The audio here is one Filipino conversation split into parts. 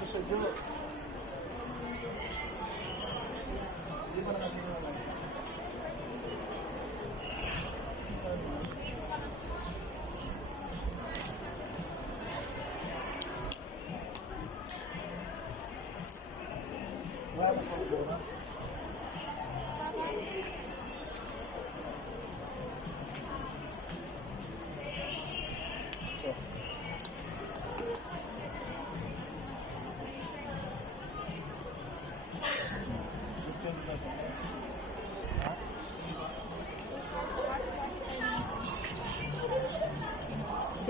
Sa Diyo. Hindi mo naman naman. Wala ba sa mura?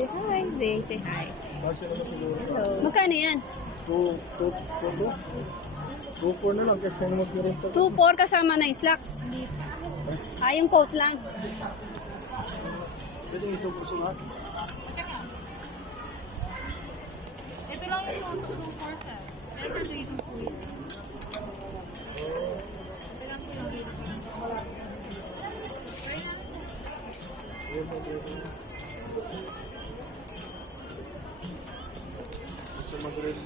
Say hi, Bay. Say hi. Hello. Magkano yan? 2-4 na lang kasi ano mag-rent 2-4 kasama na yung slacks. Yung coat lang. Ito yung isang-susungat. Ito lang yung 2-4 sir. Kaya sa 3-2 po yun. Ito lang po yung dito. Sa mag-rent.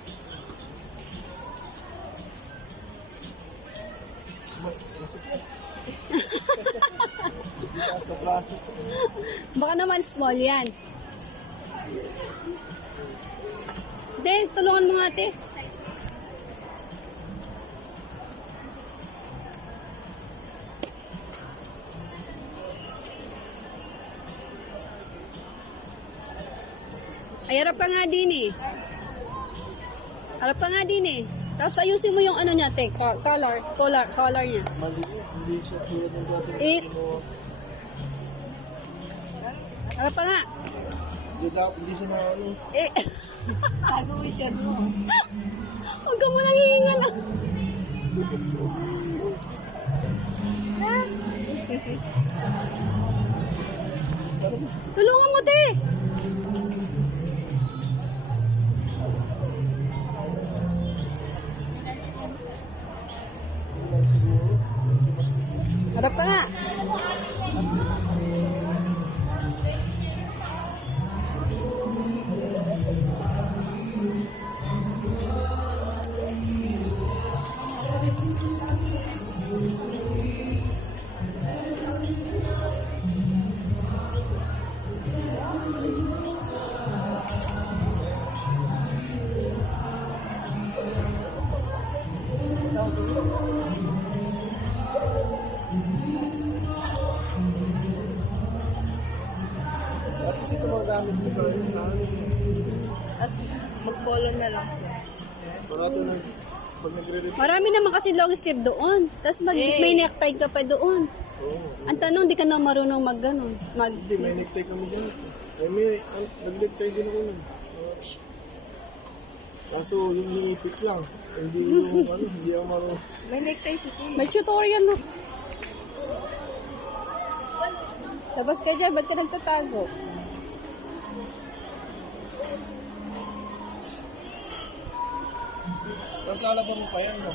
Masakit. Sa braso. Baka naman small yan. Den, tulungan mo nga ate. Ay, harap ka nga din eh. Harap ka nga din eh. Tapos ayusin mo yung ano niya, te, color niya. Mali, hindi siya tulad ng dati. It. Harap ka nga. Hindi siya na ano. Eh. Tago mo yung chan mo. Huwag ka mo nanghihinga na. Tulungan mo, te. Harap ka nga. At kasi ito mga gamit mo kayo sa ano. Tapos mag-polo na lang siya. Para ito na pag nagre-review. Marami naman kasi long sleeve doon. Tapos may necktie ka pa doon. Oo. Ang tanong, di ka na marunong mag-ganon. Hindi, may necktie kami dyan. Ay, may nag-necktie din ako nun. Kaso yung niipit lang. Hindi yung ano, hindi ako marunong. May necktie si Kuya. May tutorial no. Labas ka dyan, ba't ka nagtatago? Tapos lalaban mo pa yan, no?